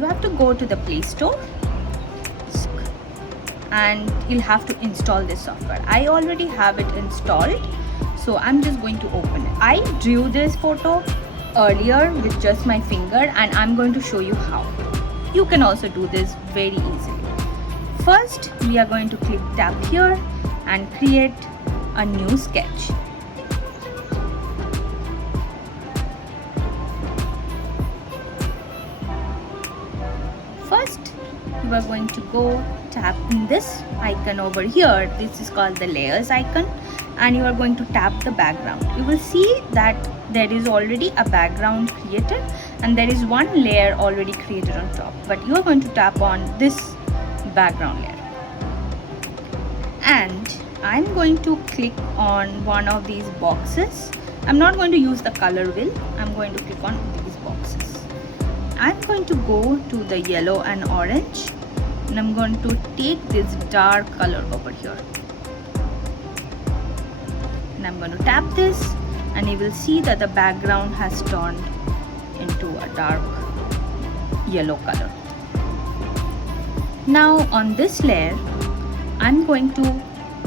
you have to go to the Play Store and you'll have to install this software. I already have it installed, so I'm just going to open it. I drew this photo earlier with just my finger, and I'm going to show you how. You can also do this very easily. First, we are going to click tap here and create a new sketch. First, you are going to go tap in this icon over here. This is called the layers icon, and you are going to tap the background. You will see that there is already a background created and there is one layer already created on top, but you are going to tap on this background layer, and I'm going to click on one of these boxes. I'm not going to use the color wheel. I'm going to click on these boxes. I'm going to go to the yellow and orange, and I'm going to take this dark color over here, and I'm going to tap this, and you will see that the background has turned into a dark yellow color. Now on this layer, I'm going to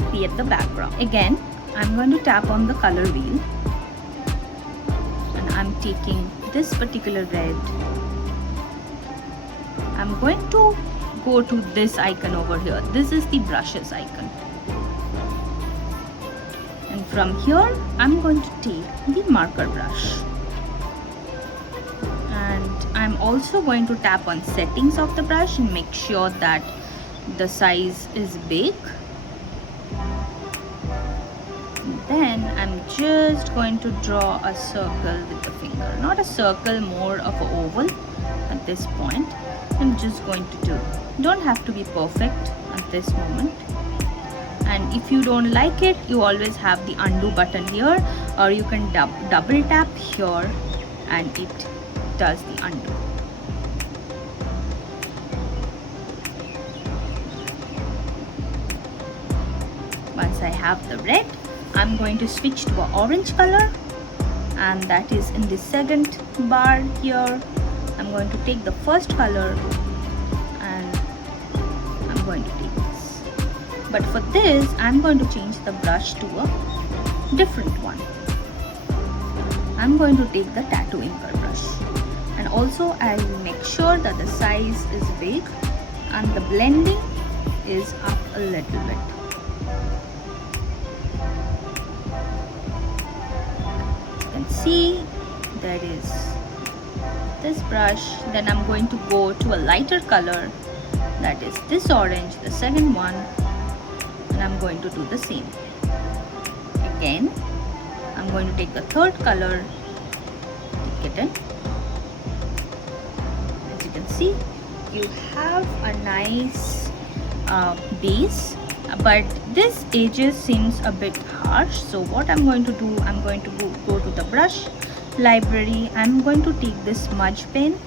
create the background. Again, I'm going to tap on the color wheel, and I'm taking this particular red. I'm going to go to this icon over here. This is the brushes icon. And from here, I'm going to take the marker brush. And I'm also going to tap on settings of the brush and make sure that the size is big. And then I'm just going to draw a circle with the finger. Not a circle, more of an oval at this point. I'm just going to do. Don't have to be perfect at this moment. And if you don't like it, you always have the undo button here, or you can double tap here and it does the undo. Once I have the red, I'm going to switch to an orange color, and that is in the second bar here. I'm going to take the first color and I'm going to take this. But for this, I'm going to change the brush to a different one. I'm going to take the tattoo inker brush, and also I will make sure that the size is big and the blending is up a little bit. You can see there is this brush. Then I'm going to go to a lighter color, that is this orange, the second one, and I'm going to do the same. Again, I'm going to take the third color, take it in. As you can see, you have a nice base, but this edges seems a bit harsh. So what I'm going to do, I'm going to go to the brush library. I'm going to take this smudge pen.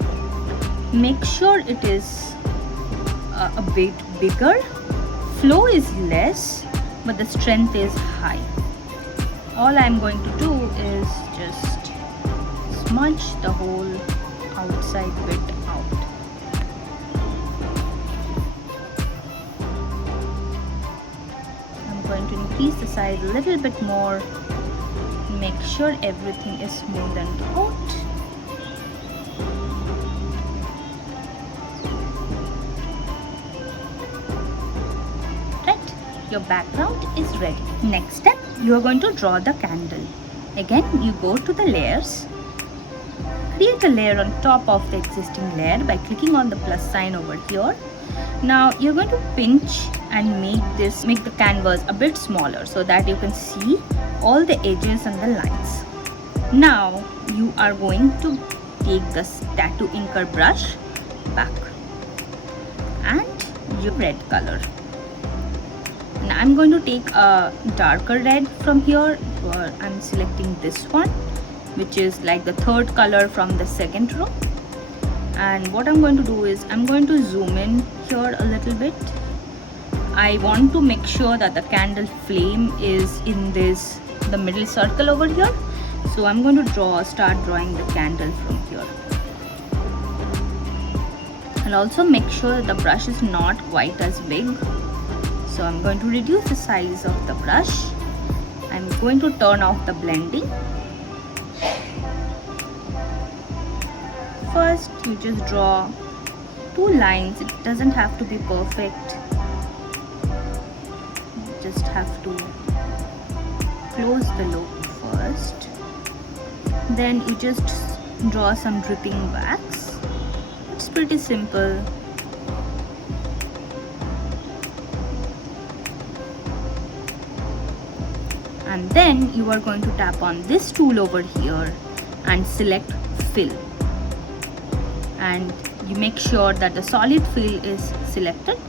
Make sure it is a bit bigger. Flow is less, but the strength is high. All I'm going to do is just smudge the whole outside bit out. I'm going to increase the size a little bit more. Make sure everything is smoothened out. Right, your background is ready. Next step, you are going to draw the candle. Again, you go to the layers, create a layer on top of the existing layer by clicking on the plus sign over here. Now you're going to pinch and make the canvas a bit smaller so that you can see all the edges and the lines. Now you are going to take this tattoo inker brush back and your red color. And I'm going to take a darker red from here. I'm selecting this one, which is like the third color from the second row. And what I'm going to do is I'm going to zoom in here a little bit. I want to make sure that the candle flame is in the middle circle over here. So I'm going to start drawing the candle from here. And also make sure the brush is not quite as big. So I'm going to reduce the size of the brush. I'm going to turn off the blending. First, you just draw 2 lines. It doesn't have to be perfect. You just have to close the loop first. Then you just draw some dripping wax. It's pretty simple. And then you are going to tap on this tool over here and select fill. And you make sure that the solid fill is selected.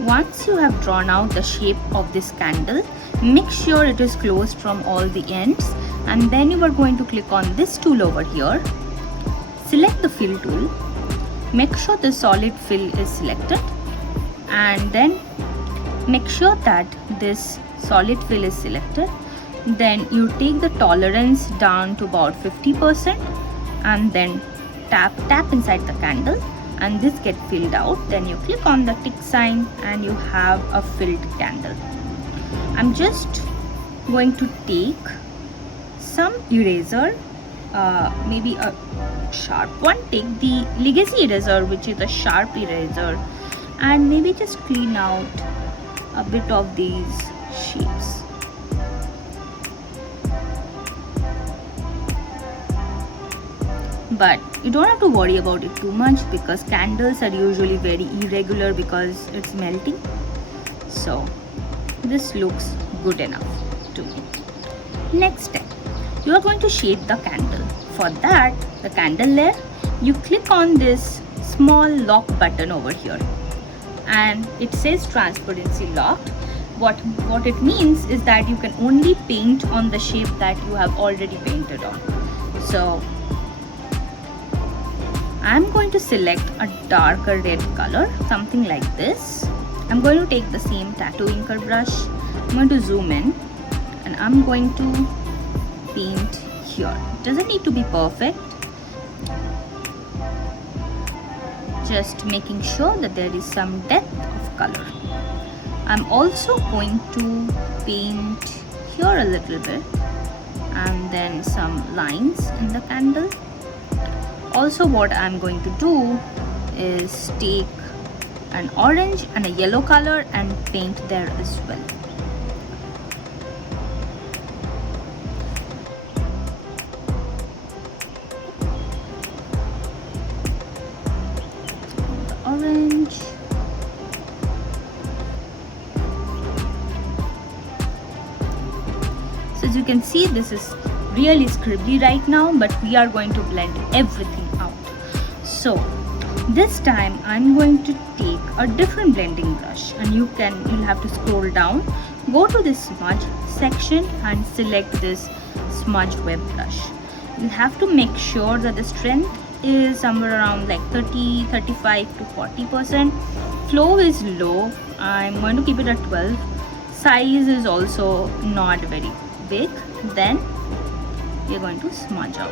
Once you have drawn out the shape of this candle, make sure it is closed from all the ends, and then you are going to click on this tool over here, select the fill tool, make sure the solid fill is selected, and then make sure that this solid fill is selected. Then you take the tolerance down to about 50% and then tap inside the candle, and this gets filled out. Then you click on the tick sign and you have a filled candle. I'm just going to take some eraser, maybe a sharp one. Take the Legacy eraser, which is a sharp eraser, and maybe just clean out a bit of these shapes. But you don't have to worry about it too much, because candles are usually very irregular because it's melting. So this looks good enough to me. Next step, you are going to shape the candle. For that, the candle layer, you click on this small lock button over here, and it says transparency locked. What it means is that you can only paint on the shape that you have already painted on. So I'm going to select a darker red color, something like this. I'm going to take the same tattoo inker brush. I'm going to zoom in and I'm going to paint here. It doesn't need to be perfect. Just making sure that there is some depth of color. I'm also going to paint here a little bit and then some lines in the candle. Also, what I'm going to do is take an orange and a yellow color and paint there as well. The orange. So as you can see, this is really scribbly right now, but we are going to blend everything out. So this time I'm going to take a different blending brush, and you'll have to scroll down, go to this smudge section and select this smudge web brush. You have to make sure that the strength is somewhere around like 35 to 40%. Flow is low. I'm going to keep it at 12. Size is also not very big. Then we're going to smudge out.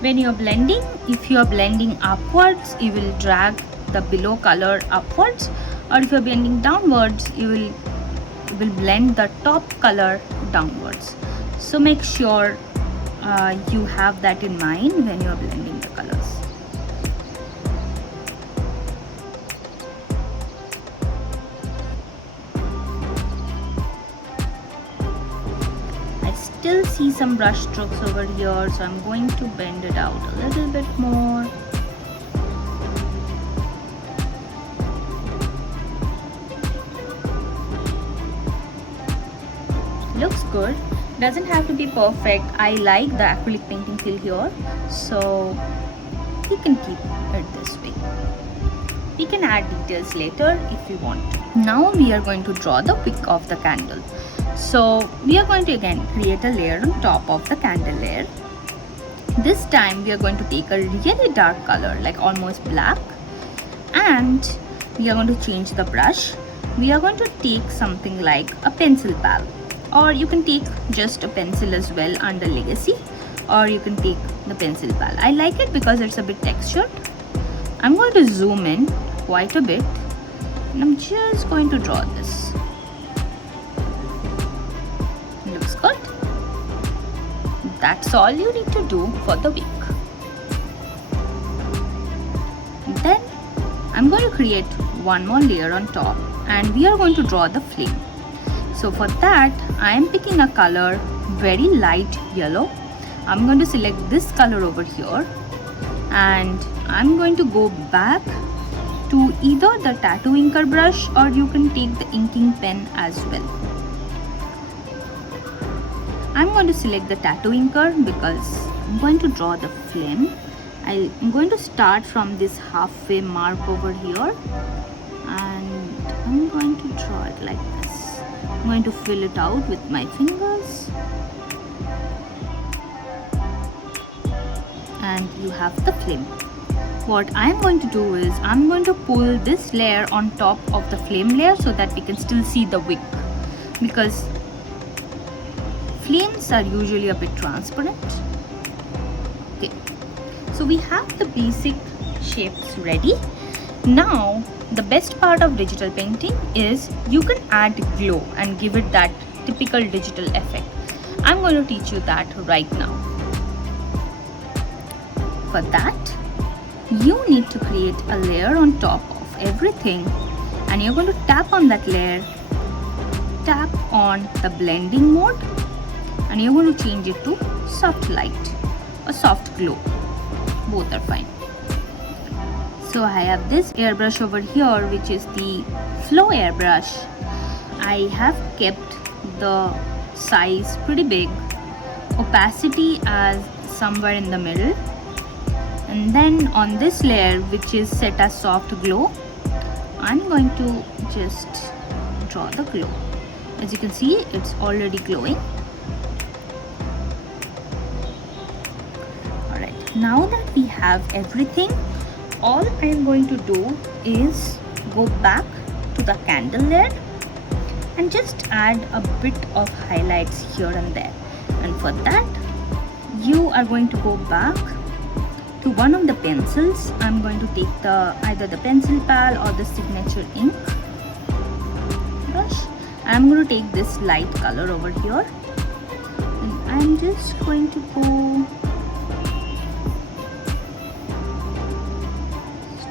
When you're blending, if you're blending upwards, you will drag the below color upwards, or if you're blending downwards, you will blend the top color downwards. So make sure you have that in mind when you're blending the colors. Still see some brush strokes over here, so I'm going to bend it out a little bit more. Looks good. Doesn't have to be perfect. I like the acrylic painting feel here, so you can keep it this way. We can add details later if we want to. Now we are going to draw the wick of the candle. So we are going to again create a layer on top of the candle layer. This time we are going to take a really dark color, like almost black, and we are going to change the brush. We are going to take something like a pencil pal, or you can take just a pencil as well under Legacy, or you can take the pencil pal. I like it because it's a bit textured. I'm going to zoom in quite a bit, and I'm just going to draw this. Looks good. That's all you need to do for the wick. Then I'm going to create one more layer on top, and we are going to draw the flame. So for that, I am picking a color very light yellow. I'm going to select this color over here, and I'm going to go back to either the tattoo inker brush, or you can take the inking pen as well. I'm going to select the tattoo inker because I'm going to draw the flame. I'm going to start from this halfway mark over here, and I'm going to draw it like this. I'm going to fill it out with my fingers, and you have the flame. What I'm going to do is I'm going to pull this layer on top of the flame layer so that we can still see the wick, because flames are usually a bit transparent. Okay, so we have the basic shapes ready. Now the best part of digital painting is you can add glow and give it that typical digital effect. I'm going to teach you that right now. For that, you need to create a layer on top of everything, and you're going to tap on that layer, tap on the blending mode, and you're going to change it to soft light or soft glow. Both are fine. So I have this airbrush over here, which is the Flow airbrush. I have kept the size pretty big, opacity as somewhere in the middle, and then on this layer, which is set as soft glow, I'm going to just draw the glow. As you can see, it's already glowing. Alright, now that we have everything, all I am going to do is go back to the candle layer and just add a bit of highlights here and there. And for that, you are going to go back to one of the pencils. I'm going to take either the pencil pal or the signature ink brush. I'm going to take this light color over here, and I'm just going to go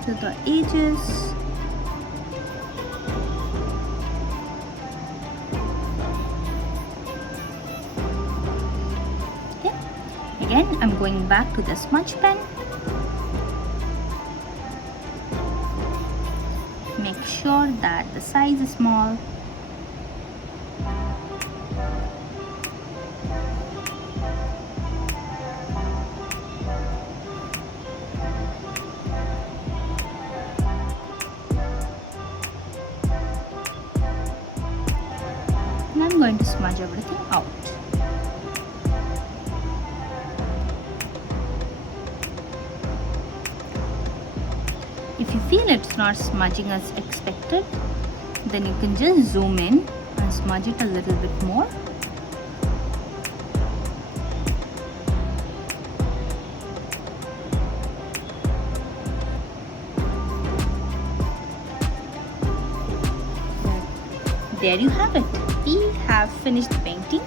to the edges. Okay. Again, I'm going back to the smudge pen. Make sure that the size is small. And I'm going to smudge everything out. If you feel it's not smudging as expected, then you can just zoom in and smudge it a little bit more. There you have it. We have finished the painting.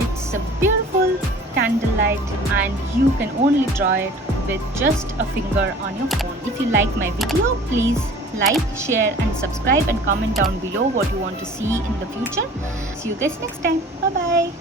It's a beautiful candlelight, and you can only draw it with just a finger on your phone. If you like my video, please like, share and subscribe, and comment down below what you want to see in the future. See you guys next time. Bye bye.